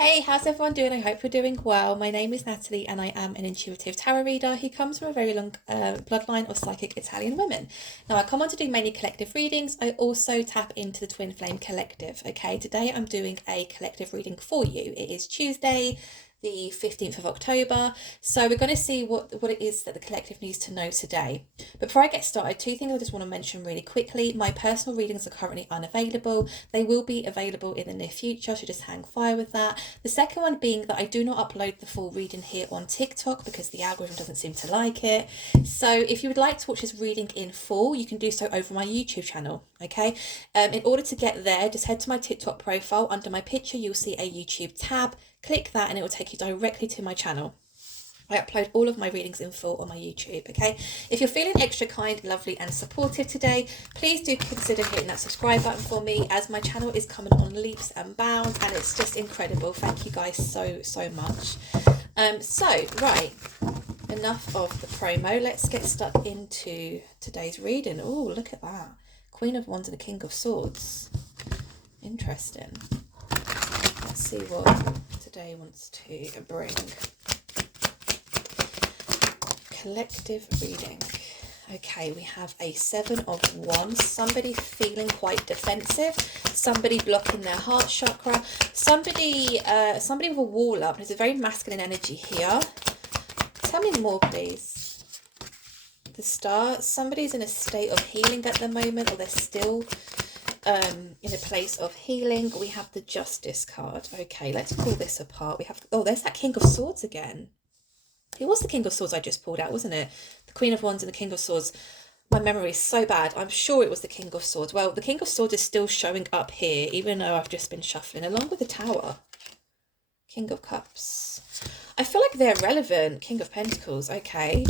Hey, how's everyone doing? I hope you're doing well. My name is Natalie and I am an intuitive tarot reader who comes from a very long bloodline of psychic Italian women. Now, I come on to do mainly collective readings. I also tap into the Twin Flame Collective. Okay, today I'm doing a collective reading for you. It is Tuesday, the 15th of October. So we're going to see what it is that the collective needs to know today. But before I get started, two things I just want to mention really quickly. My personal readings are currently unavailable. They will be available in the near future, so just hang fire with that. The second one being that I do not upload the full reading here on TikTok because the algorithm doesn't seem to like it. So if you would like to watch this reading in full, you can do so over my YouTube channel. Okay. In order to get there, just head to my TikTok profile. Under my picture, you'll see a YouTube tab. Click that and it will take you directly to my channel. I upload all of my readings in full on my YouTube, okay? If you're feeling extra kind, lovely and supportive today, please do consider hitting that subscribe button for me, as my channel is coming on leaps and bounds and it's just incredible. Thank you guys so much. Right, enough of the promo. Let's get stuck into today's reading. Oh, look at that. Queen of Wands and the King of Swords. Interesting. Let's see what today wants to bring. Collective reading. Okay, we have a Seven of Wands. Somebody feeling quite defensive. Somebody blocking their heart chakra. Somebody with a wall up. There's a very masculine energy here. Tell me more, please. The Star. Somebody's in a state of healing at the moment, or they're still in a place of healing. We have the Justice card. Okay, let's pull this apart. We have, oh, there's that King of Swords again. It was the King of Swords I just pulled out, wasn't it? The Queen of Wands and the King of Swords. My memory is so bad. I'm sure it was the King of Swords. Well, the King of Swords is still showing up here, even though I've just been shuffling, along with the Tower. King of Cups. I feel like they're relevant. King of Pentacles. Okay.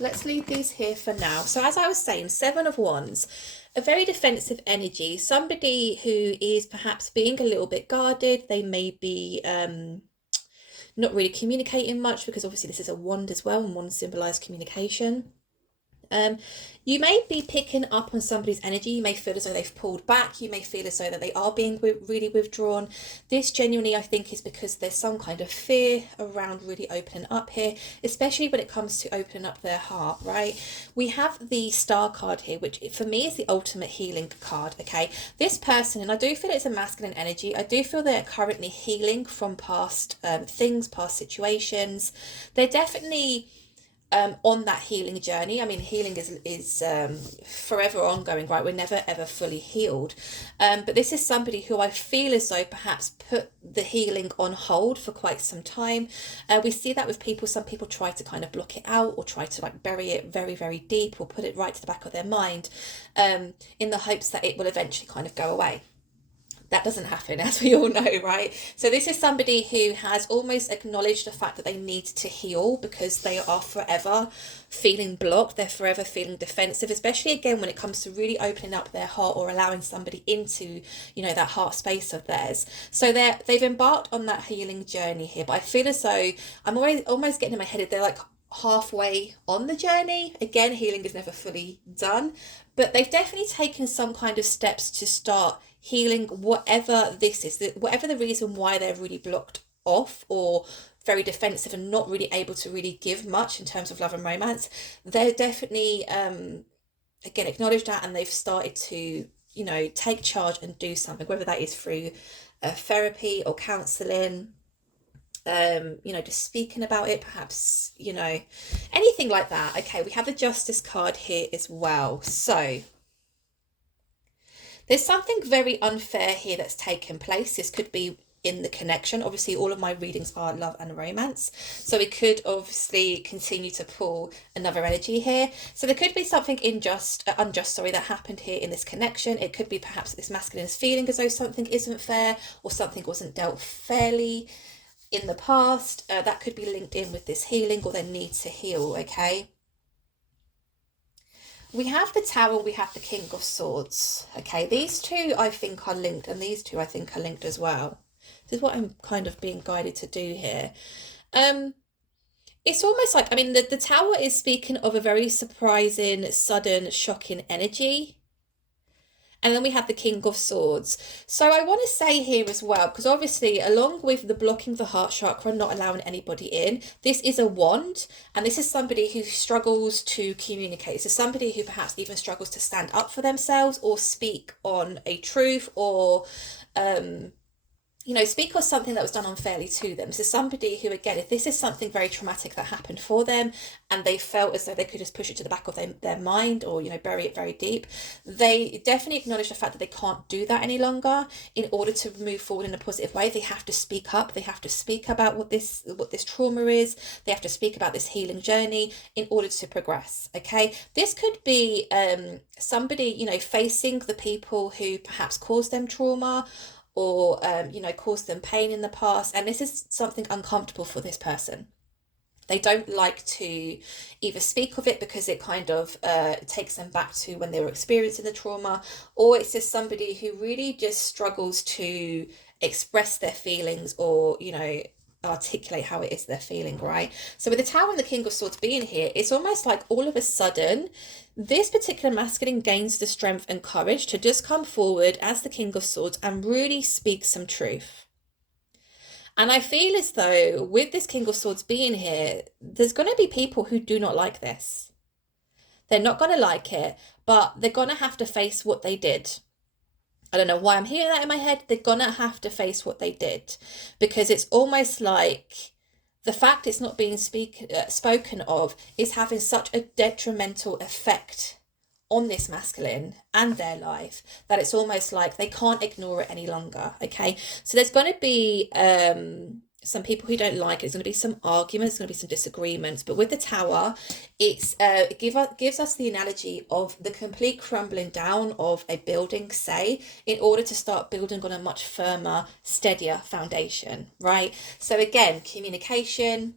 Let's leave these here for now. So as I was saying, Seven of Wands, a very defensive energy. Somebody who is perhaps being a little bit guarded. They may be not really communicating much, because obviously this is a wand as well, and wands symbolize communication. You may be picking up on somebody's energy. You may feel as though they've pulled back. You may feel as though that they are being really withdrawn. This genuinely, I think, is because there's some kind of fear around really opening up here, especially when it comes to opening up their heart, right? We have the Star card here, which for me is the ultimate healing card, okay? This person, and I do feel it's a masculine energy, I do feel they're currently healing from past things, past situations. They're definitely on that healing journey. I mean, healing is forever ongoing, right? We're never ever fully healed. But this is somebody who I feel as though perhaps put the healing on hold for quite some time. We see that with people. Some people try to kind of block it out, or try to like bury it very deep, or put it right to the back of their mind, in the hopes that it will eventually kind of go away. That doesn't happen, as we all know, right? So this is somebody who has almost acknowledged the fact that they need to heal, because they are forever feeling blocked. They're forever feeling defensive, especially again when it comes to really opening up their heart, or allowing somebody into, you know, that heart space of theirs. So they've embarked on that healing journey here. But I feel as though I'm almost getting in my head, they're like halfway on the journey. Again, healing is never fully done, but they've definitely taken some kind of steps to start healing whatever this is, whatever the reason why they're really blocked off, or very defensive and not really able to really give much in terms of love and romance. They're definitely again acknowledged that, and they've started to, you know, take charge and do something, whether that is through therapy or counseling, you know, just speaking about it, perhaps, you know, anything like that. Okay, we have the Justice card here as well. So there's something very unfair here that's taken place. This could be in the connection. Obviously, all of my readings are love and romance, so we could obviously continue to pull another energy here. So there could be something unjust, that happened here in this connection. It could be perhaps this masculine is feeling as though something isn't fair, or something wasn't dealt fairly in the past. That could be linked in with this healing, or their need to heal. Okay, we have the Tower, we have the King of Swords. Okay, these two I think are linked, and these two I think are linked as well. This is what I'm kind of being guided to do here. It's almost like, I mean, the Tower is speaking of a very surprising, sudden, shocking energy. And then we have the King of Swords. So I want to say here as well, because obviously along with the blocking the heart chakra, not allowing anybody in, this is a wand. And this is somebody who struggles to communicate. So somebody who perhaps even struggles to stand up for themselves or speak on a truth, or speak on something that was done unfairly to them. So somebody who, again, if this is something very traumatic that happened for them and they felt as though they could just push it to the back of their mind, or, bury it very deep, they definitely acknowledge the fact that they can't do that any longer. In order to move forward in a positive way, they have to speak up. They have to speak about what this trauma is. They have to speak about this healing journey in order to progress. Okay. This could be somebody, facing the people who perhaps caused them trauma, or caused them pain in the past, and this is something uncomfortable for this person. They don't like to either speak of it because it kind of takes them back to when they were experiencing the trauma, or it's just somebody who really just struggles to express their feelings, or articulate how it is they're feeling, right? So with the Tower and the King of Swords being here, it's almost like all of a sudden this particular masculine gains the strength and courage to just come forward as the King of Swords and really speak some truth. And I feel as though with this King of Swords being here, there's going to be people who do not like this. They're not going to like it, but they're going to have to face what they did. I don't know why I'm hearing that in my head. They're going to have to face what they did, because it's almost like the fact it's not being spoken of is having such a detrimental effect on this masculine and their life that it's almost like they can't ignore it any longer. Okay, so there's going to be some people who don't like it. There's going to be some arguments, there's going to be some disagreements, but with the Tower, it gives us the analogy of the complete crumbling down of a building, say, in order to start building on a much firmer, steadier foundation, right? So again, communication.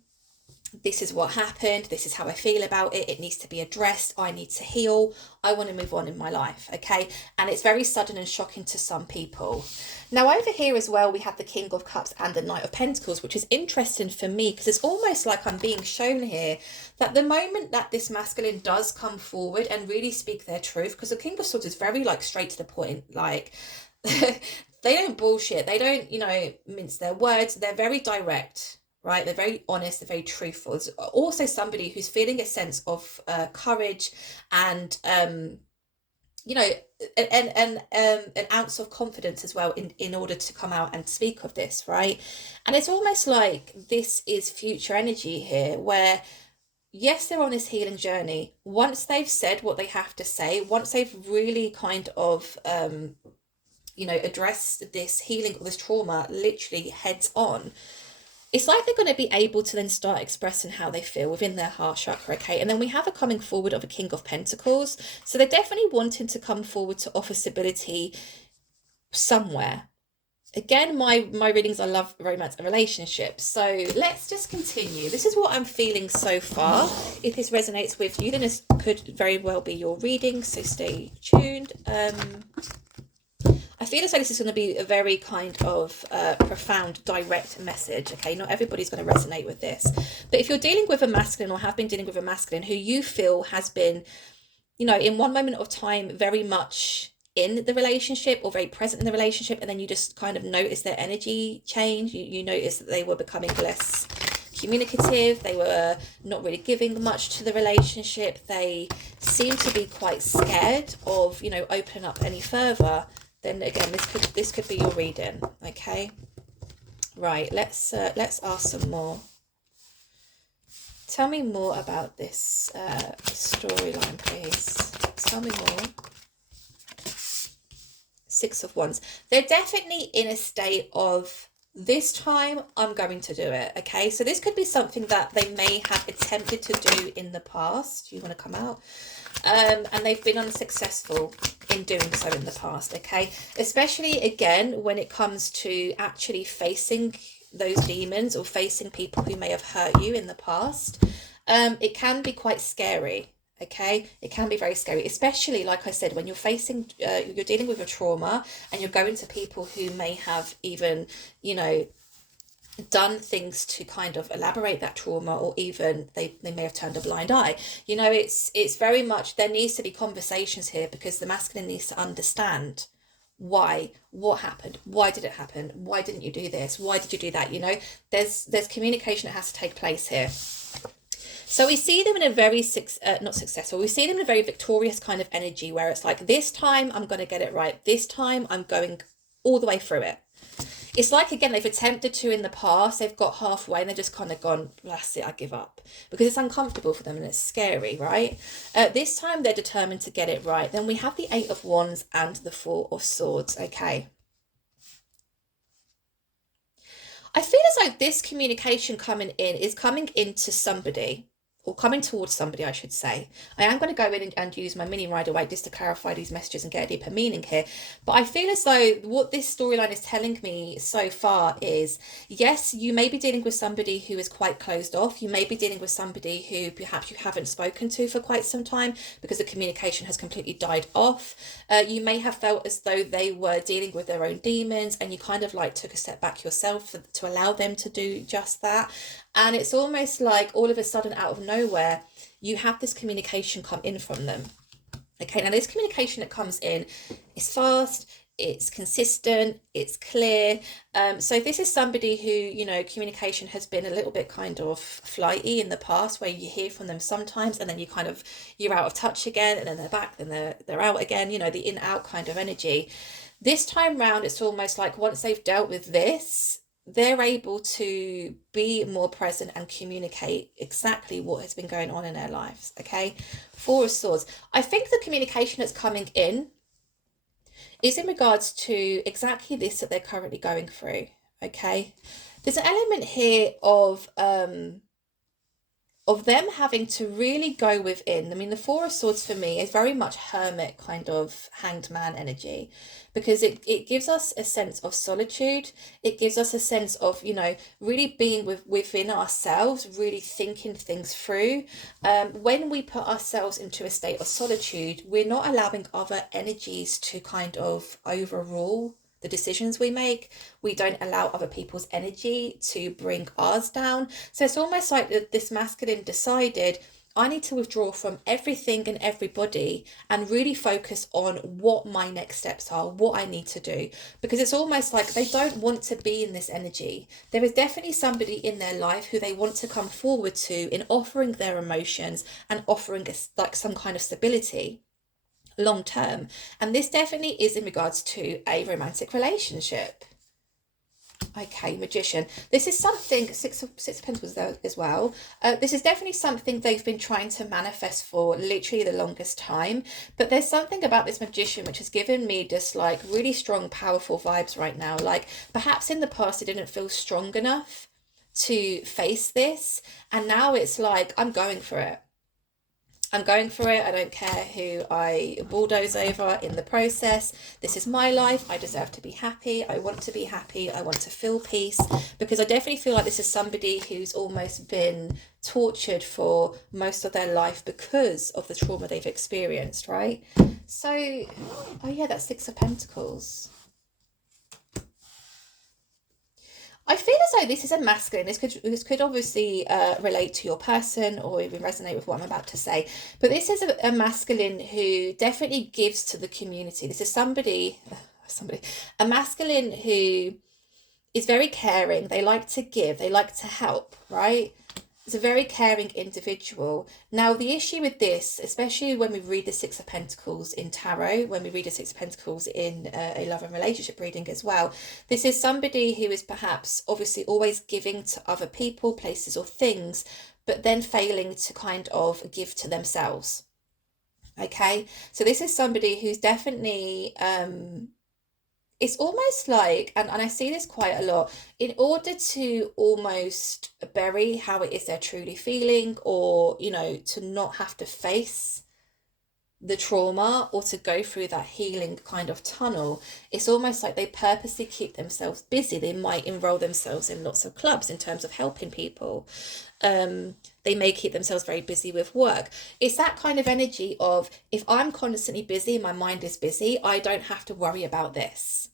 This is what happened. This is how I feel about it. It needs to be addressed. I need to heal. I want to move on in my life. Okay. And it's very sudden and shocking to some people. Now, over here as well, we have the King of Cups and the Knight of Pentacles, which is interesting for me because it's almost like I'm being shown here that the moment that this masculine does come forward and really speak their truth, because the King of Swords is very straight to the point, they don't bullshit. They don't, mince their words. They're very direct. Right, they're very honest, they're very truthful. It's also somebody who's feeling a sense of courage and an ounce of confidence as well in order to come out and speak of this, right? And it's almost like this is future energy here, where yes, they're on this healing journey. Once they've said what they have to say, once they've really kind of addressed this healing or this trauma literally heads on, it's like they're going to be able to then start expressing how they feel within their heart chakra, okay? And then we have a coming forward of a King of Pentacles. So they're definitely wanting to come forward to offer stability somewhere. Again, my readings are love, romance, and relationships. So let's just continue. This is what I'm feeling so far. If this resonates with you, then this could very well be your reading. So stay tuned. I feel as though this is going to be a very kind of profound, direct message, okay? Not everybody's going to resonate with this. But if you're dealing with a masculine or have been dealing with a masculine who you feel has been, in one moment of time, very much in the relationship or very present in the relationship, and then you just kind of notice their energy change, you notice that they were becoming less communicative, they were not really giving much to the relationship, they seem to be quite scared of, opening up any further, then again, this could be your reading, okay? Right, let's ask some more. Tell me more about this storyline, please. Tell me more. Six of Wands. They're definitely in a state of, this time I'm going to do it, okay? So this could be something that they may have attempted to do in the past. You want to come out? And they've been unsuccessful in doing so in the past, okay? Especially, again, when it comes to actually facing those demons or facing people who may have hurt you in the past. It can be quite scary, okay? It can be very scary, especially, like I said, when you're facing, you're dealing with a trauma and you're going to people who may have even, done things to kind of elaborate that trauma, or even they may have turned a blind eye. You know, it's very much, there needs to be conversations here, because the masculine needs to understand why, what happened, why did it happen, why didn't you do this, why did you do that. You know, there's communication that has to take place here. So we see them in a very not successful, we see them in a very victorious kind of energy, where it's like, this time I'm going to get it right, this time I'm going all the way through it. It's like, again, they've attempted to in the past, they've got halfway and they've just kind of gone, that's it, I give up, because it's uncomfortable for them and it's scary, right? This time they're determined to get it right. Then we have the Eight of Wands and the Four of Swords. Okay, I feel as though this communication coming in is coming into somebody, or coming towards somebody, I should say. I am going to go in and use my mini Rider Waite just to clarify these messages and get a deeper meaning here. But I feel as though what this storyline is telling me so far is, yes, you may be dealing with somebody who is quite closed off. You may be dealing with somebody who perhaps you haven't spoken to for quite some time because the communication has completely died off. You may have felt as though they were dealing with their own demons, and you kind of like took a step back yourself to allow them to do just that. And it's almost like all of a sudden, out of nowhere, you have this communication come in from them. Okay, now this communication that comes in is fast, it's consistent, it's clear. So this is somebody who, you know, communication has been a little bit kind of flighty in the past, where you hear from them sometimes and then you're out of touch again, and then they're back, then they're out again, you know, the in-out kind of energy. This time round, it's almost like once they've dealt with this, they're able to be more present and communicate exactly what has been going on in their lives. Okay, Four of Swords. I think the communication that's coming in is in regards to exactly this that they're currently going through. Okay, there's an element here of them having to really go within. I mean, the Four of Swords for me is very much hermit kind of hanged man energy, because it gives us a sense of solitude. It gives us a sense of, you know, really being within ourselves, really thinking things through. When we put ourselves into a state of solitude, we're not allowing other energies to kind of overrule the decisions we make. We don't allow other people's energy to bring ours down. So it's almost like this masculine decided, I need to withdraw from everything and everybody and really focus on what my next steps are, what I need to do. Because it's almost like they don't want to be in this energy. There is definitely somebody in their life who they want to come forward to in offering their emotions and offering us like some kind of stability long term. And this definitely is in regards to a romantic relationship. Okay, Magician. This is something, six of Pentacles there as well. This is definitely something they've been trying to manifest for literally the longest time. But there's something about this Magician which has given me just like really strong, powerful vibes right now. Like perhaps in the past it didn't feel strong enough to face this. And now it's like, I'm going for it. I'm going for it. I don't care who I bulldoze over in the process. This is my life. I deserve to be happy. I want to be happy. I want to feel peace, because I definitely feel like this is somebody who's almost been tortured for most of their life because of the trauma they've experienced, right? So, oh yeah, that's Six of Pentacles. I feel as though this is a masculine. This could obviously relate to your person or even resonate with what I'm about to say. But this is a masculine who definitely gives to the community. This is a masculine who is very caring. They like to give. They like to help, right? It's a very caring individual. Now, the issue with this, especially when we read the Six of Pentacles in tarot, when we read the Six of Pentacles in a love and relationship reading as well, this is somebody who is perhaps obviously always giving to other people, places or things, but then failing to kind of give to themselves. Okay, so this is somebody who's definitely it's almost like, and I see this quite a lot, in order to almost bury how it is they're truly feeling, or, you know, to not have to face the trauma or to go through that healing kind of tunnel, it's almost like they purposely keep themselves busy. They might enroll themselves in lots of clubs in terms of helping people. They may keep themselves very busy with work. It's that kind of energy of, if I'm constantly busy, my mind is busy, I don't have to worry about this.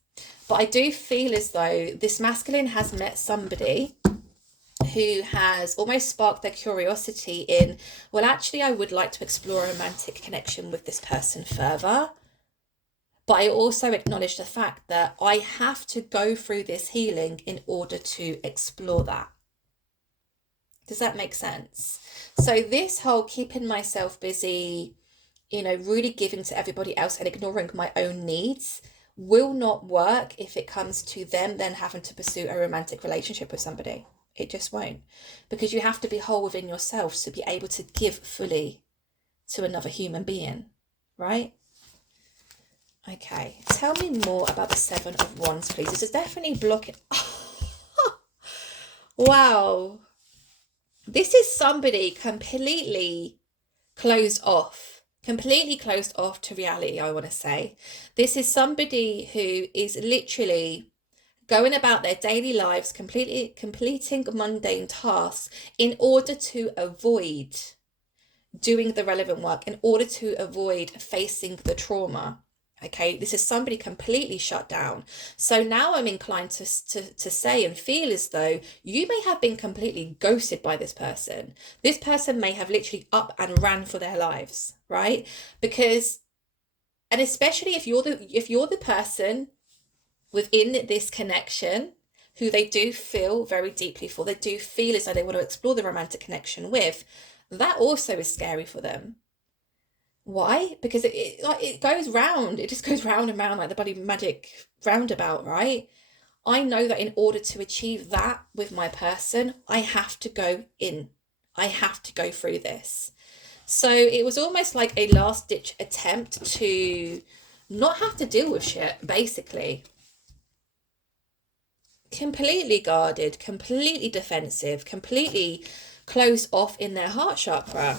But I do feel as though this masculine has met somebody who has almost sparked their curiosity in, well, actually, I would like to explore a romantic connection with this person further. But I also acknowledge the fact that I have to go through this healing in order to explore that. Does that make sense? So this whole keeping myself busy, really giving to everybody else and ignoring my own needs will not work if it comes to them then having to pursue a romantic relationship with somebody. It just won't. Because you have to be whole within yourself to be able to give fully to another human being, right? Okay, tell me more about the Seven of Wands, please. This is definitely blocking. Wow. This is somebody completely closed off to reality, I want to say. This is somebody who is literally going about their daily lives, completing mundane tasks in order to avoid doing the relevant work, in order to avoid facing the trauma. Okay, this is somebody completely shut down. So now I'm inclined to say and feel as though you may have been completely ghosted by this person. This person may have literally up and ran for their lives, right? Because, and especially if you're the person within this connection who they do feel very deeply for, they do feel as though they want to explore the romantic connection with, that also is scary for them. Why? Because it goes round. It just goes round and round like the bloody magic roundabout, right? I know that in order to achieve that with my person, I have to go in. I have to go through this. So it was almost like a last ditch attempt to not have to deal with shit, basically. Completely guarded, completely defensive, completely closed off in their heart chakra.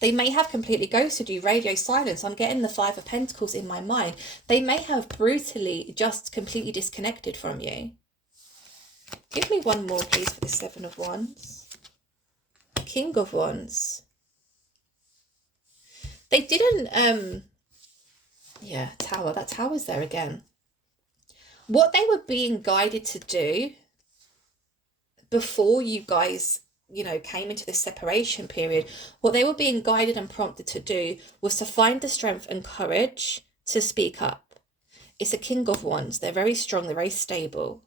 They may have completely ghosted you, radio silence. I'm getting the Five of Pentacles in my mind. They may have brutally just completely disconnected from you. Give me one more, please, for the Seven of Wands. King of Wands. They didn't, Tower. That Tower's there again. What they were being guided to do before you guys came into this separation period, what they were being guided and prompted to do was to find the strength and courage to speak up. It's a King of Wands. They're very strong. They're very stable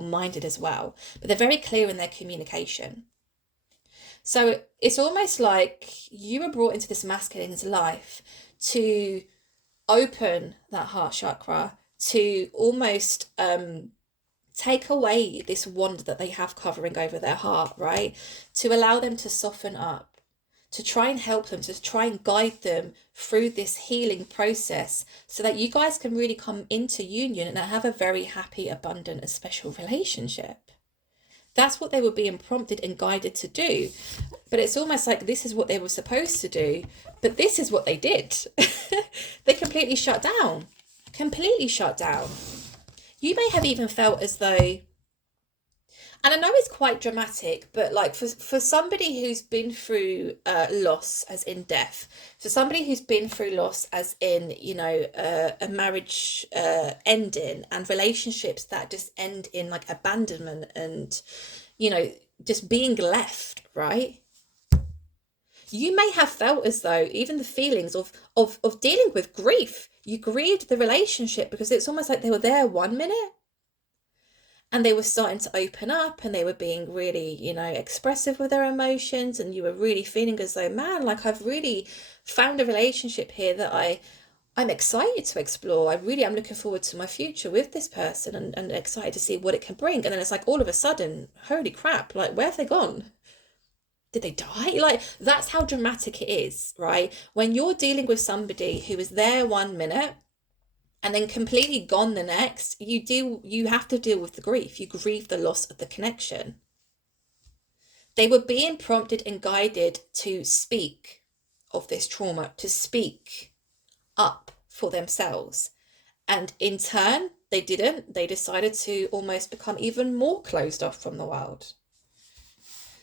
minded as well, but they're very clear in their communication. So it's almost like you were brought into this masculine's life to open that heart chakra, to almost take away this wand that they have covering over their heart, right? To allow them to soften up, to try and help them, to try and guide them through this healing process so that you guys can really come into union and have a very happy, abundant, and special relationship. That's what they were being prompted and guided to do. But it's almost like this is what they were supposed to do, but this is what they did. They completely shut down. You may have even felt as though, and I know it's quite dramatic, but like for somebody who's been through loss, as in death, for somebody who's been through loss, as in, a marriage ending and relationships that just end in like abandonment and, just being left, right? You may have felt as though even the feelings of dealing with grief, you grieved the relationship because it's almost like they were there 1 minute and they were starting to open up and they were being really, expressive with their emotions, and you were really feeling as though, man, like I've really found a relationship here that I'm excited to explore. I'm looking forward to my future with this person and excited to see what it can bring. And then it's like all of a sudden, holy crap, like where have they gone? Did they die? Like, that's how dramatic it is, right? When you're dealing with somebody who is there 1 minute and then completely gone the next, you have to deal with the grief. You grieve the loss of the connection. They were being prompted and guided to speak of this trauma, to speak up for themselves. And in turn, they didn't. They decided to almost become even more closed off from the world.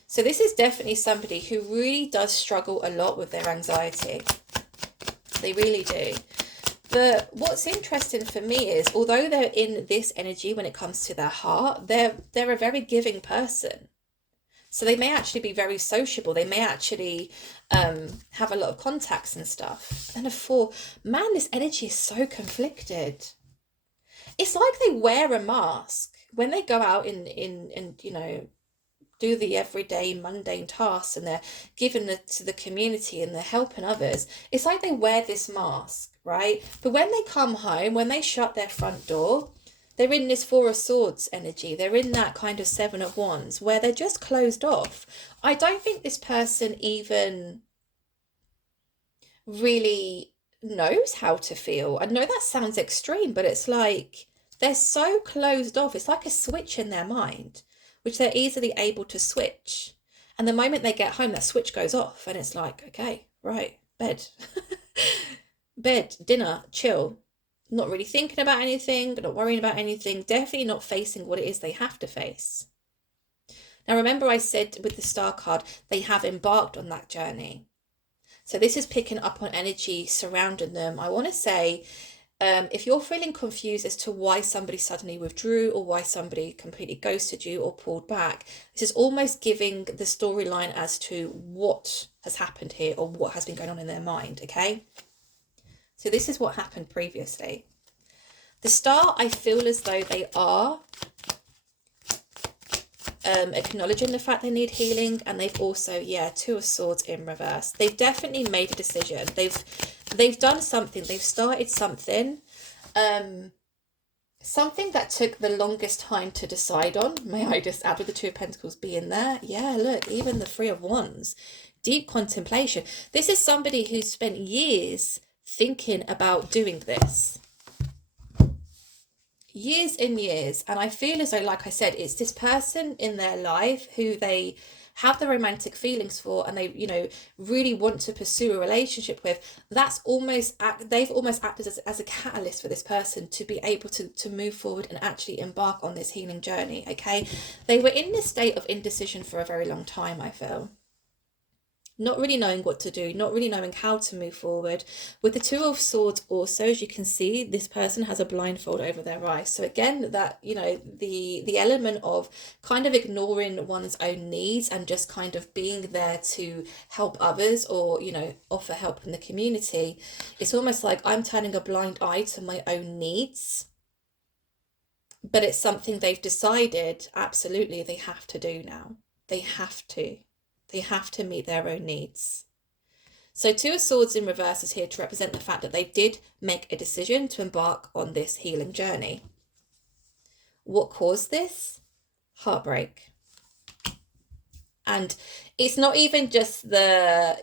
So this is definitely somebody who really does struggle a lot with their anxiety. They really do. But what's interesting for me is, although they're in this energy when it comes to their heart, they're a very giving person. So they may actually be very sociable. They may actually have a lot of contacts and stuff. And a four, man, this energy is so conflicted. It's like they wear a mask when they go out in do the everyday mundane tasks, and they're giving it to the community and they're helping others. It's like they wear this mask, right? But when they come home, when they shut their front door, they're in this Four of Swords energy. They're in that kind of Seven of Wands where they're just closed off. I don't think this person even really knows how to feel. I know that sounds extreme, but it's like they're so closed off. It's like a switch in their mind, which they're easily able to switch. And the moment they get home, that switch goes off, and it's like, okay, right, bed, bed, dinner, chill. Not really thinking about anything, not worrying about anything, definitely not facing what it is they have to face. Now, remember I said with the Star card, they have embarked on that journey. So this is picking up on energy surrounding them. I want to say, if you're feeling confused as to why somebody suddenly withdrew or why somebody completely ghosted you or pulled back, this is almost giving the storyline as to what has happened here or what has been going on in their mind, okay? So this is what happened previously. The Star, I feel as though they are acknowledging the fact they need healing, and they've also, Two of Swords in reverse. They've definitely made a decision. They've done something. They've started something. Something that took the longest time to decide on. May I just add, with the Two of Pentacles being there? Yeah, look, even the Three of Wands. Deep contemplation. This is somebody who's spent years thinking about doing this. Years and years. And I feel as though, like I said, it's this person in their life who they have the romantic feelings for, and they really want to pursue a relationship with. They've almost acted as a catalyst for this person to be able to move forward and actually embark on this healing journey. Okay, they were in this state of indecision for a very long time, I feel. Not really knowing what to do, not really knowing how to move forward. With the Two of Swords also, as you can see, this person has a blindfold over their eyes. So again, that, the element of kind of ignoring one's own needs and just kind of being there to help others or, offer help in the community. It's almost like I'm turning a blind eye to my own needs. But it's something they've decided, absolutely, they have to do now. They have to. They have to meet their own needs. So Two of Swords in reverse is here to represent the fact that they did make a decision to embark on this healing journey. What caused this? Heartbreak. And it's not even just the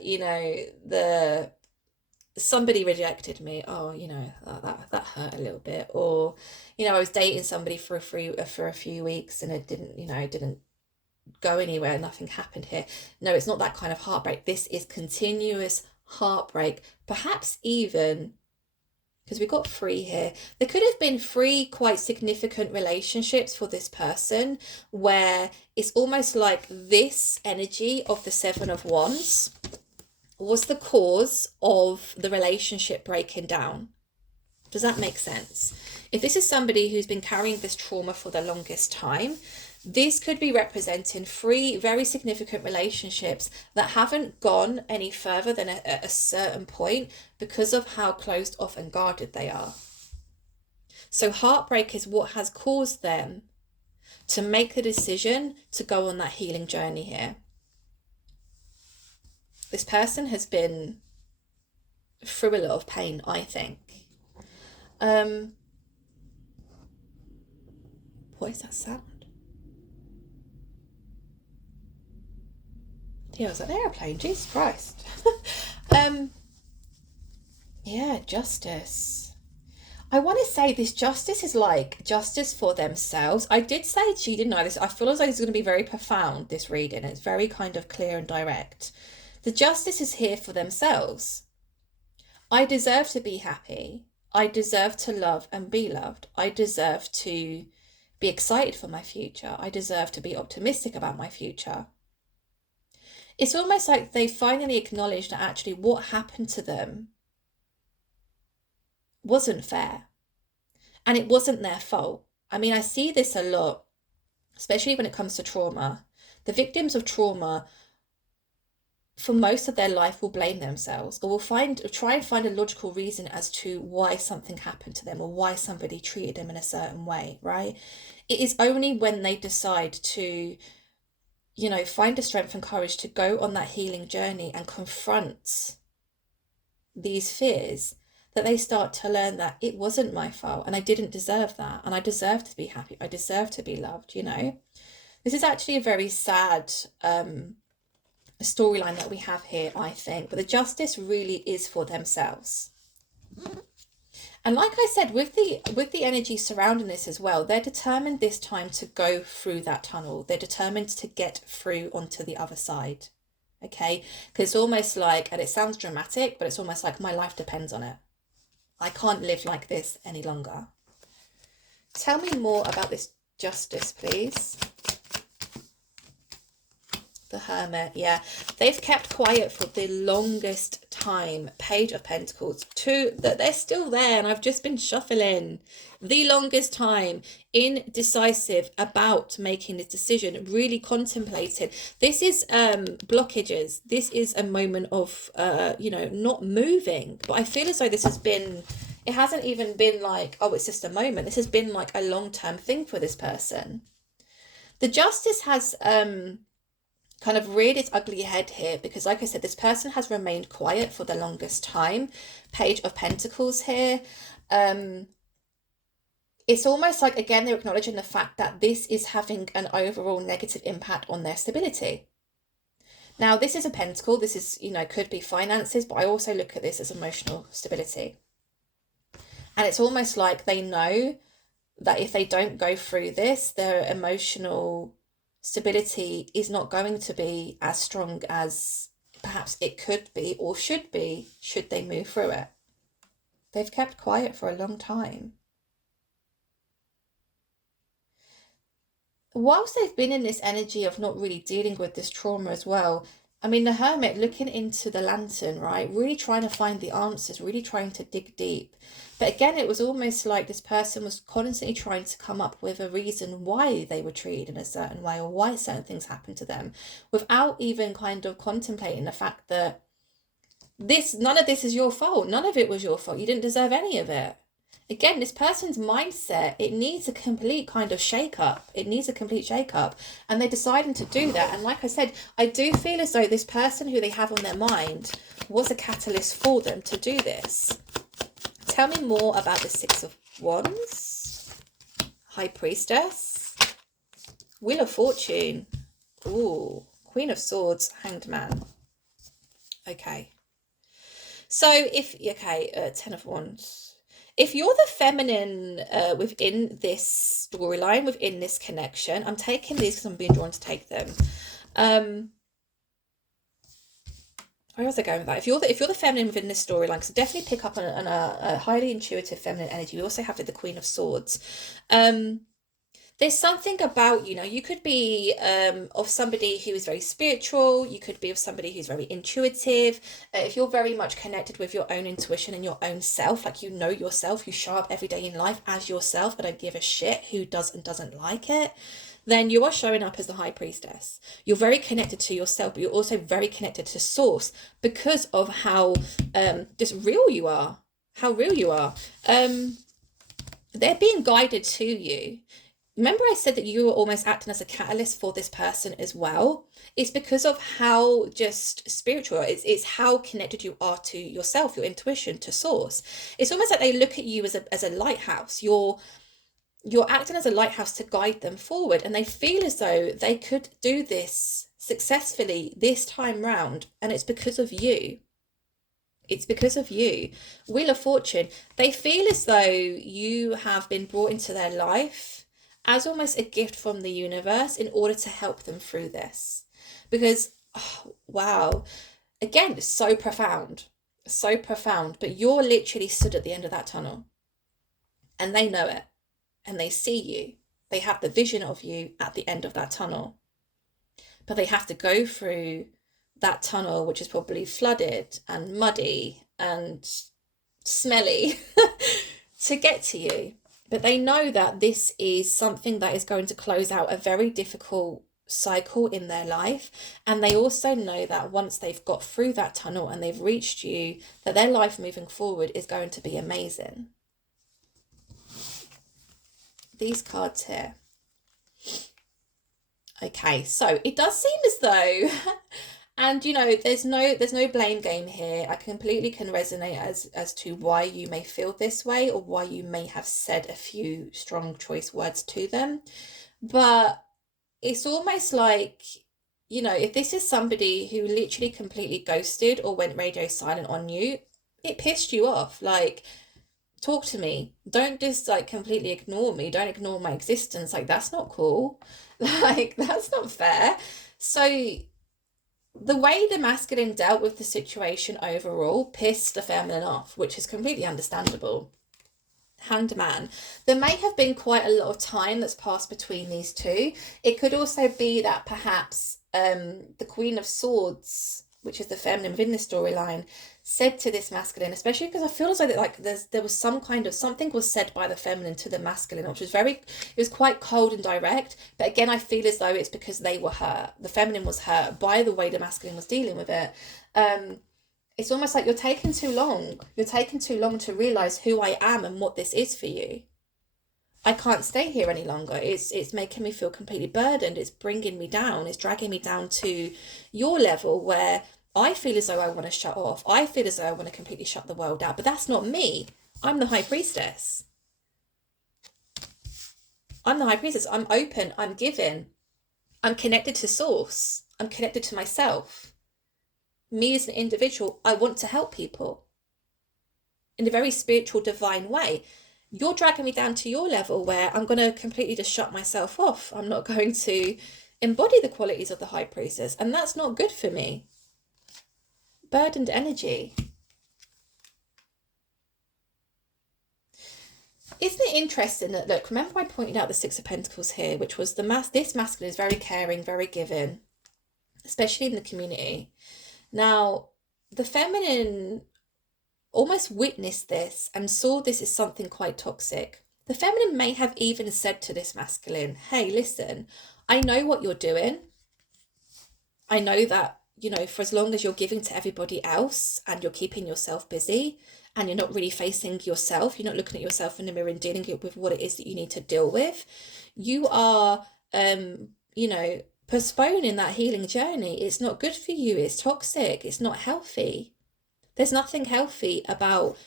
somebody rejected me. Oh, that hurt a little bit. Or, I was dating somebody for a few weeks and it didn't go anywhere, nothing happened here. No, it's not that kind of heartbreak. This is continuous heartbreak. Perhaps even, because we've got 3 here, there could have been 3 quite significant relationships for this person where it's almost like this energy of the Seven of Wands was the cause of the relationship breaking down. Does that make sense? If this is somebody who's been carrying this trauma for the longest time, this could be representing 3 very significant relationships that haven't gone any further than a certain point because of how closed off and guarded they are. So heartbreak is what has caused them to make the decision to go on that healing journey here. This person has been through a lot of pain, I think. What is that sound? Yeah, it was an airplane. Jesus Christ. Yeah, justice. I want to say this justice is like justice for themselves. I did say to you, didn't I? I feel as though it's going to be very profound, this reading. It's very kind of clear and direct. The justice is here for themselves. I deserve to be happy. I deserve to love and be loved. I deserve to be excited for my future. I deserve to be optimistic about my future. It's almost like they finally acknowledged that actually what happened to them wasn't fair, and it wasn't their fault. I mean, I see this a lot, especially when it comes to trauma. The victims of trauma, for most of their life, will blame themselves, or will try and find a logical reason as to why something happened to them or why somebody treated them in a certain way, right? It is only when they decide to, find the strength and courage to go on that healing journey and confront these fears that they start to learn that it wasn't my fault and I didn't deserve that, and I deserve to be happy, I deserve to be loved. This is actually a very sad storyline that we have here, I think, but the justice really is for themselves. And like I said, with the energy surrounding this as well, they're determined this time to go through that tunnel. They're determined to get through onto the other side. Okay, because it's almost like, and it sounds dramatic, but it's almost like my life depends on it. I can't live like this any longer. Tell me more about this justice, please. The Hermit, yeah. They've kept quiet for the longest time. Page of Pentacles. That they're still there, and I've just been shuffling. The longest time. Indecisive about making this decision. Really contemplating. This is blockages. This is a moment of, not moving. But I feel as though this has been... It hasn't even been like, oh, it's just a moment. This has been like a long-term thing for this person. The Justice has... kind of reared its ugly head here, because like I said, this person has remained quiet for the longest time. Page of Pentacles here. It's almost like, again, they're acknowledging the fact that this is having an overall negative impact on their stability. Now, this is a pentacle. This is, could be finances, but I also look at this as emotional stability. And it's almost like they know that if they don't go through this, their emotional stability is not going to be as strong as perhaps it could be or should be, should they move through it. They've kept quiet for a long time. Whilst they've been in this energy of not really dealing with this trauma as well, I mean, the Hermit looking into the lantern, right? Really trying to find the answers, really trying to dig deep. But again, it was almost like this person was constantly trying to come up with a reason why they were treated in a certain way or why certain things happened to them, without even kind of contemplating the fact that none of this is your fault. None of it was your fault. You didn't deserve any of it. Again, this person's mindset, it needs a complete kind of shake-up. It needs a complete shake-up. And they're deciding to do that. And like I said, I do feel as though this person who they have on their mind was a catalyst for them to do this. Tell me more about the Six of Wands. High Priestess. Wheel of Fortune. Ooh. Queen of Swords. Hanged Man. Okay. So Ten of Wands. If you're the feminine within this storyline, within this connection, I'm taking these because I'm being drawn to take them. Where was I going with that? If you're the feminine within this storyline, because definitely pick up on a highly intuitive feminine energy. We also have the Queen of Swords. There's something about, you could be of somebody who is very spiritual. You could be of somebody who's very intuitive. If you're very much connected with your own intuition and your own self, like yourself, you show up every day in life as yourself, but don't give a shit who does and doesn't like it, then you are showing up as the High Priestess. You're very connected to yourself, but you're also very connected to Source because of how just real you are. How real you are. They're being guided to you. Remember I said that you were almost acting as a catalyst for this person as well? It's because of how just spiritual it's how connected you are to yourself, your intuition, to Source. It's almost like they look at you as a lighthouse. You're acting as a lighthouse to guide them forward, and they feel as though they could do this successfully this time round, and it's because of you. It's because of you. Wheel of Fortune. They feel as though you have been brought into their life as almost a gift from the universe in order to help them through this. Because, wow, again, it's so profound, but you're literally stood at the end of that tunnel, and they know it, and they see you. They have the vision of you at the end of that tunnel, but they have to go through that tunnel, which is probably flooded and muddy and smelly to get to you. But they know that this is something that is going to close out a very difficult cycle in their life. And they also know that once they've got through that tunnel and they've reached you, that their life moving forward is going to be amazing. These cards here. Okay, so it does seem as though and there's no blame game here. I completely can resonate as to why you may feel this way or why you may have said a few strong choice words to them. But it's almost like, if this is somebody who literally completely ghosted or went radio silent on you, it pissed you off. Like, talk to me. Don't just like completely ignore me. Don't ignore my existence. Like, that's not cool. Like, that's not fair. So the way the masculine dealt with the situation overall pissed the feminine off, which is completely understandable. Hanged Man. There may have been quite a lot of time that's passed between these two. It could also be that perhaps the Queen of Swords, which is the feminine within this storyline, said to this masculine, especially because I feel as though that like there was some kind of something was said by the feminine to the masculine, which was it was quite cold and direct. But again, I feel as though it's because they were hurt. The feminine was hurt by the way the masculine was dealing with it. It's almost like you're taking too long. You're taking too long to realize who I am and what this is for you. I can't stay here any longer. It's making me feel completely burdened. It's bringing me down. It's dragging me down to your level where I feel as though I want to shut off. I feel as though I want to completely shut the world out. But that's not me. I'm the High Priestess. I'm the High Priestess. I'm open. I'm giving. I'm connected to Source. I'm connected to myself. Me as an individual, I want to help people in a very spiritual, divine way. You're dragging me down to your level where I'm going to completely just shut myself off. I'm not going to embody the qualities of the High Priestess, and that's not good for me. Burdened energy. Isn't it interesting that, look, remember I pointed out the Six of Pentacles here, which was this masculine is very caring, very giving, especially in the community. Now, the feminine almost witnessed this and saw this as something quite toxic. The feminine may have even said to this masculine, hey, listen, I know what you're doing. I know that, for as long as you're giving to everybody else and you're keeping yourself busy and you're not really facing yourself, you're not looking at yourself in the mirror and dealing with what it is that you need to deal with, you are, postponing that healing journey. It's not good for you. It's toxic. It's not healthy. There's nothing healthy about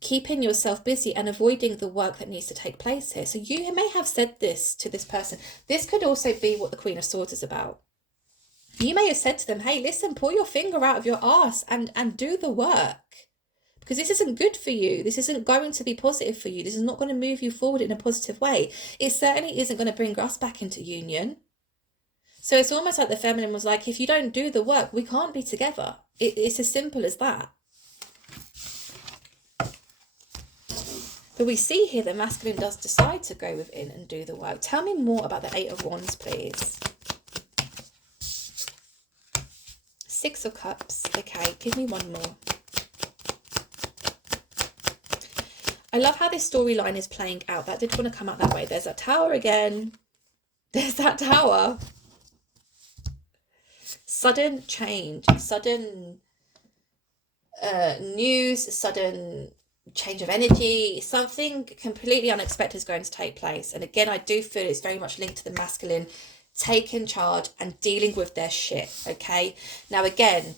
keeping yourself busy and avoiding the work that needs to take place here. So you may have said this to this person. This could also be what the Queen of Swords is about. You may have said to them, hey, listen, pull your finger out of your arse and do the work. Because this isn't good for you. This isn't going to be positive for you. This is not going to move you forward in a positive way. It certainly isn't going to bring us back into union. So it's almost like the feminine was like, if you don't do the work, we can't be together. It's as simple as that. But we see here the masculine does decide to go within and do the work. Tell me more about the Eight of Wands, please. Six of Cups. Okay, give me one more. I love how this storyline is playing out. That did want to come out that way. There's that tower again. There's that tower. Sudden change, sudden news, sudden change of energy, something completely unexpected is going to take place. And again, I do feel it's very much linked to the masculine taking charge and dealing with their shit, okay? Now, again,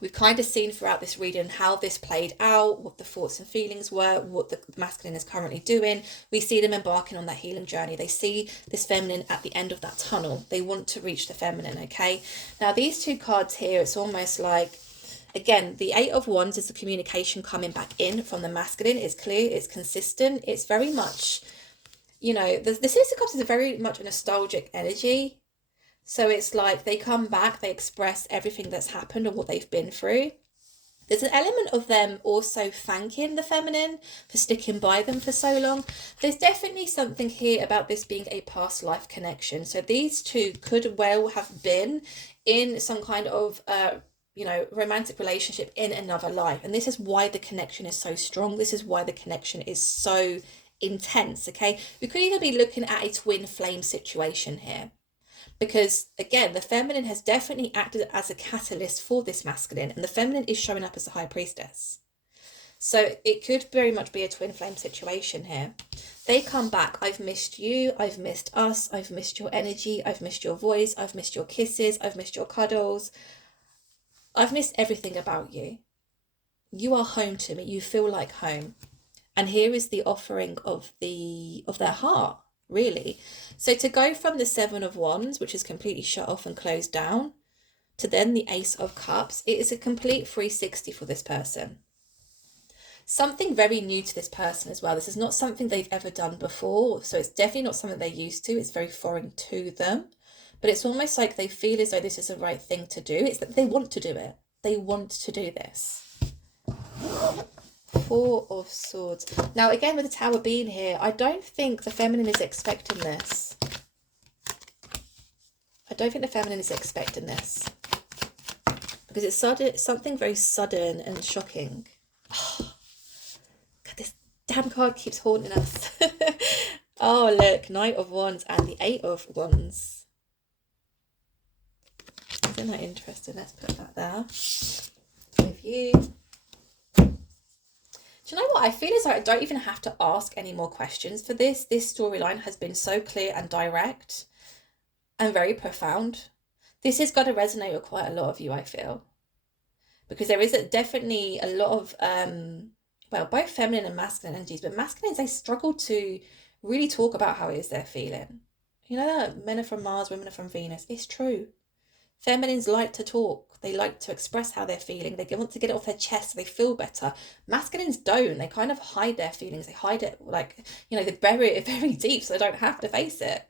we've kind of seen throughout this reading how this played out, what the thoughts and feelings were, what the masculine is currently doing. We see them embarking on that healing journey. They see this feminine at the end of that tunnel. They want to reach the feminine, okay? Now, these two cards here, it's almost like, again, the Eight of Wands is the communication coming back in from the masculine. It's clear, it's consistent. It's very much, the Six of Cups is very much a nostalgic energy. So it's like they come back, they express everything that's happened or what they've been through. There's an element of them also thanking the feminine for sticking by them for so long. There's definitely something here about this being a past life connection. So these two could well have been in some kind of, romantic relationship in another life. And this is why the connection is so strong. This is why the connection is so intense, okay? We could even be looking at a twin flame situation here. Because again, the feminine has definitely acted as a catalyst for this masculine, and the feminine is showing up as the high priestess. So it could very much be a twin flame situation here. They come back, I've missed you, I've missed us, I've missed your energy, I've missed your voice, I've missed your kisses, I've missed your cuddles, I've missed everything about you. You are home to me, you feel like home. And here is the offering of their heart, really. So to go from the Seven of Wands, which is completely shut off and closed down, to then the Ace of Cups, it is a complete 360 for this person. Something very new to this person as well. This is not something they've ever done before, so it's definitely not something they're used to. It's very foreign to them, but it's almost like they feel as though this is the right thing to do. It's that they want to do it. They want to do this. Four of Swords. Now, again, with the Tower being here, I don't think the feminine is expecting this. I don't think the feminine is expecting this. Because it's sudden, something very sudden and shocking. Oh, God, this damn card keeps haunting us. Oh, look, Knight of Wands and the Eight of Wands. Isn't that interesting? Let's put that there. With you. Do you know what? I feel as though I don't even have to ask any more questions for this. This storyline has been so clear and direct and very profound. This is going to resonate with quite a lot of you, I feel. Because there is definitely a lot of, both feminine and masculine energies. But masculines, they struggle to really talk about how it is they're feeling. You know that men are from Mars, women are from Venus. It's true. Feminines like to talk. They like to express how they're feeling. They want to get it off their chest so they feel better. Masculines don't. They kind of hide their feelings. They hide it they bury it very deep so they don't have to face it.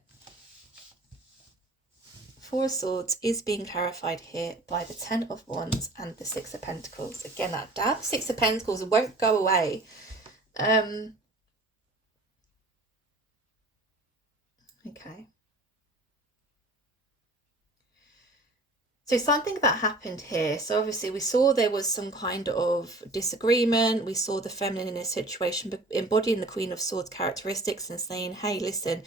Four of Swords is being clarified here by the Ten of Wands and the Six of Pentacles. Again, that damn Six of Pentacles won't go away. Okay. So something that happened here, so obviously we saw there was some kind of disagreement. We saw the feminine in this situation embodying the Queen of Swords characteristics and saying, hey, listen,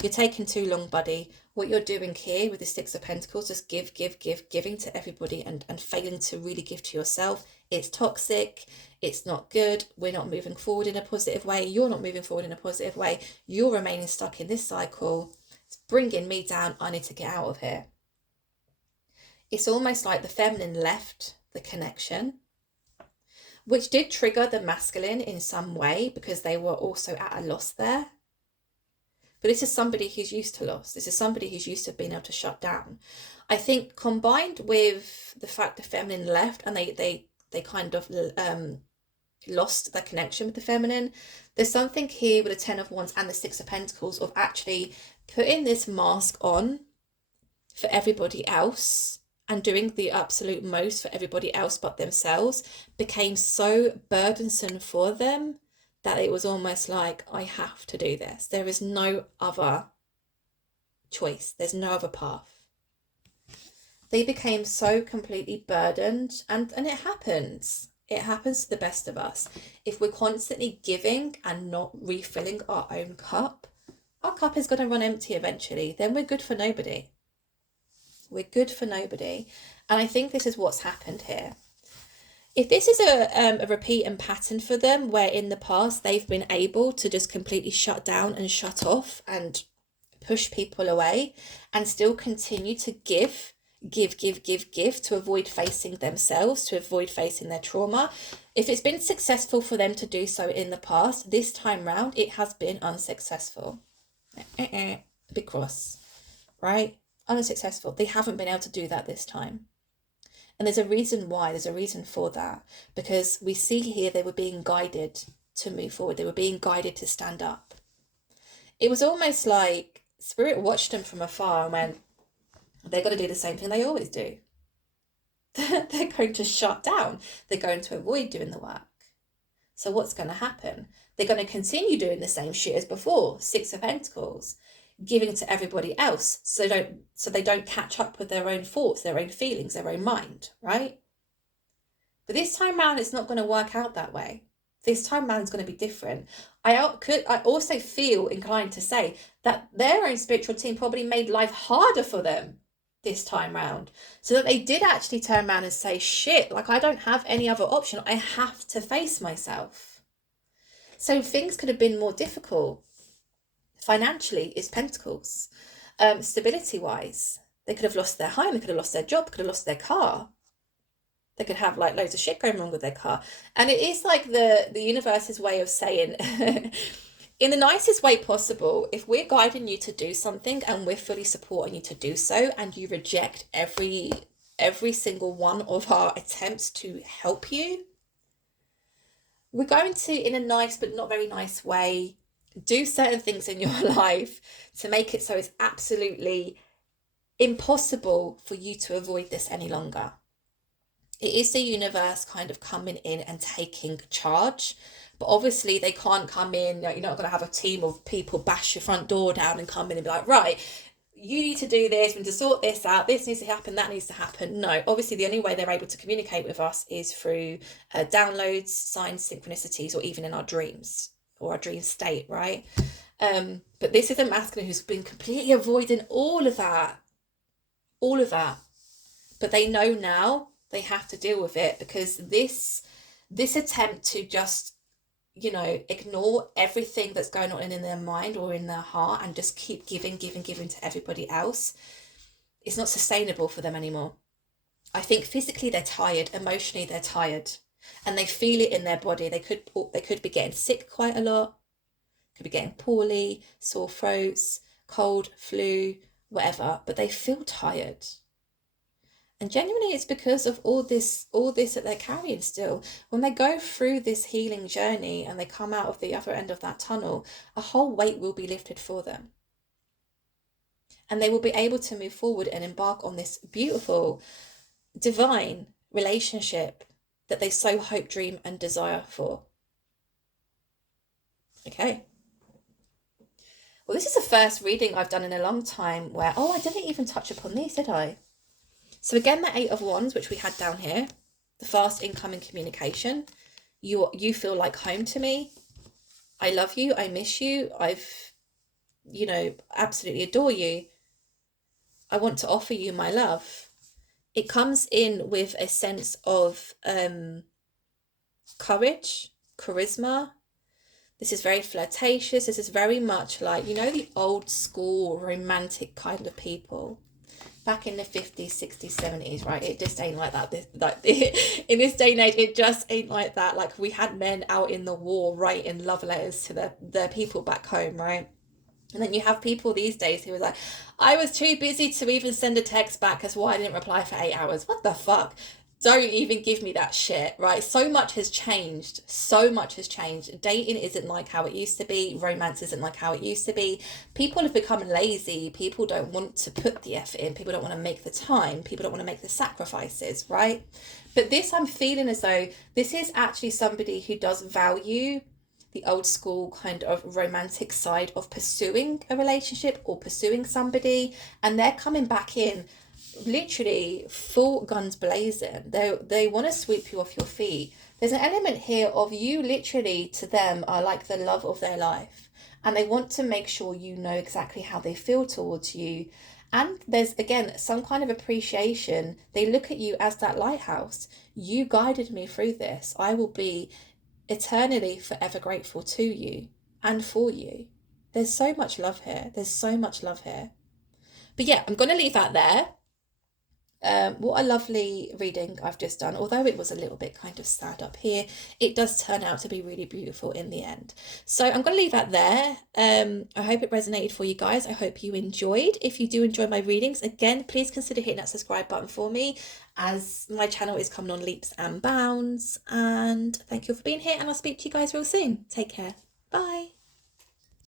you're taking too long, buddy. What you're doing here with the Six of Pentacles, just giving to everybody and failing to really give to yourself. It's toxic. It's not good. We're not moving forward in a positive way. You're not moving forward in a positive way. You're remaining stuck in this cycle. It's bringing me down. I need to get out of here. It's almost like the feminine left the connection, which did trigger the masculine in some way because they were also at a loss there. But this is somebody who's used to loss. This is somebody who's used to being able to shut down. I think combined with the fact the feminine left and they kind of lost their connection with the feminine, there's something here with the Ten of Wands and the Six of Pentacles of actually putting this mask on for everybody else and doing the absolute most for everybody else but themselves became so burdensome for them that it was almost like, I have to do this. There is no other choice. There's no other path. They became so completely burdened, and it happens. It happens to the best of us. If we're constantly giving and not refilling our own cup, our cup is going to run empty eventually. Then we're good for nobody. We're good for nobody. And I think this is what's happened here. If this is a repeat and pattern for them, where in the past they've been able to just completely shut down and shut off and push people away and still continue to give to avoid facing themselves, to avoid facing their trauma. If it's been successful for them to do so in the past, this time round, it has been unsuccessful. Big cross, right? Unsuccessful. They haven't been able to do that this time. And there's a reason why. There's a reason for that. Because we see here they were being guided to move forward. They were being guided to stand up. It was almost like Spirit watched them from afar and went, they're going to do the same thing they always do. They're going to shut down. They're going to avoid doing the work. So what's going to happen? They're going to continue doing the same shit as before. Six of Pentacles. Giving to everybody else so they don't catch up with their own thoughts, their own feelings, their own mind, right? But this time round, it's not going to work out that way. This time round is going to be different. I also feel inclined to say that their own spiritual team probably made life harder for them this time round, so that they did actually turn around and say, shit, like I don't have any other option. I have to face myself. So things could have been more difficult. Financially is Pentacles. Stability wise, they could have lost their home, they could have lost their job, they could have lost their car. They could have like loads of shit going wrong with their car. And it is like the universe's way of saying, in the nicest way possible, if we're guiding you to do something and we're fully supporting you to do so, and you reject every single one of our attempts to help you, we're going to, in a nice but not very nice way, do certain things in your life to make it so it's absolutely impossible for you to avoid this any longer. It is the universe kind of coming in and taking charge. But obviously they can't come in, you're not going to have a team of people bash your front door down and come in and be like, right, you need to do this, we need to sort this out, this needs to happen, that needs to happen. No, obviously the only way they're able to communicate with us is through downloads, signs, synchronicities, or even in our dreams or our dream state, right? But this is a masculine who's been completely avoiding all of that. But they know now they have to deal with it, because this attempt to just, ignore everything that's going on in their mind or in their heart and just keep giving to everybody else, it's not sustainable for them anymore. I think physically they're tired, emotionally they're tired, and they feel it in their body. They could be getting sick quite a lot, could be getting poorly, sore throats, cold, flu, whatever, but they feel tired. And genuinely, it's because of all this that they're carrying still. When they go through this healing journey and they come out of the other end of that tunnel, a whole weight will be lifted for them. And they will be able to move forward and embark on this beautiful, divine relationship that they so hope, dream, and desire for. Okay. Well, this is the first reading I've done in a long time where, I didn't even touch upon these, did I? So again, the 8 of Wands, which we had down here, the fast incoming communication. You feel like home to me. I love you. I miss you. Absolutely adore you. I want to offer you my love. It comes in with a sense of courage, charisma. This is very flirtatious. This is very much like, the old school romantic kind of people. Back in the 50s, 60s, 70s, right? It just ain't like that. In this day and age, it just ain't like that. Like, we had men out in the war writing love letters to their people back home, right? And then you have people these days who are like, I was too busy to even send a text back, that's why I didn't reply for 8 hours. What the fuck? Don't even give me that shit, right? So much has changed. Dating isn't like how it used to be. Romance isn't like how it used to be. People have become lazy. People don't want to put the effort in. People don't want to make the time. People don't want to make the sacrifices, right? But this, I'm feeling as though this is actually somebody who does value the old school kind of romantic side of pursuing a relationship or pursuing somebody, and they're coming back in literally full guns blazing. They want to sweep you off your feet. There's an element here of you literally to them are like the love of their life, and they want to make sure you know exactly how they feel towards you. And there's again some kind of appreciation. They look at you as that lighthouse. You guided me through this. I will be eternally forever grateful to you and for you. There's so much love here. But yeah, I'm going to leave that there. What a lovely reading I've just done. Although it was a little bit kind of sad up here, it does turn out to be really beautiful in the end. So I'm going to leave that there. I hope it resonated for you guys. I hope you enjoyed. If you do enjoy my readings, again, please consider hitting that subscribe button for me, as my channel is coming on leaps and bounds. And thank you for being here, and I'll speak to you guys real soon. Take care. Bye.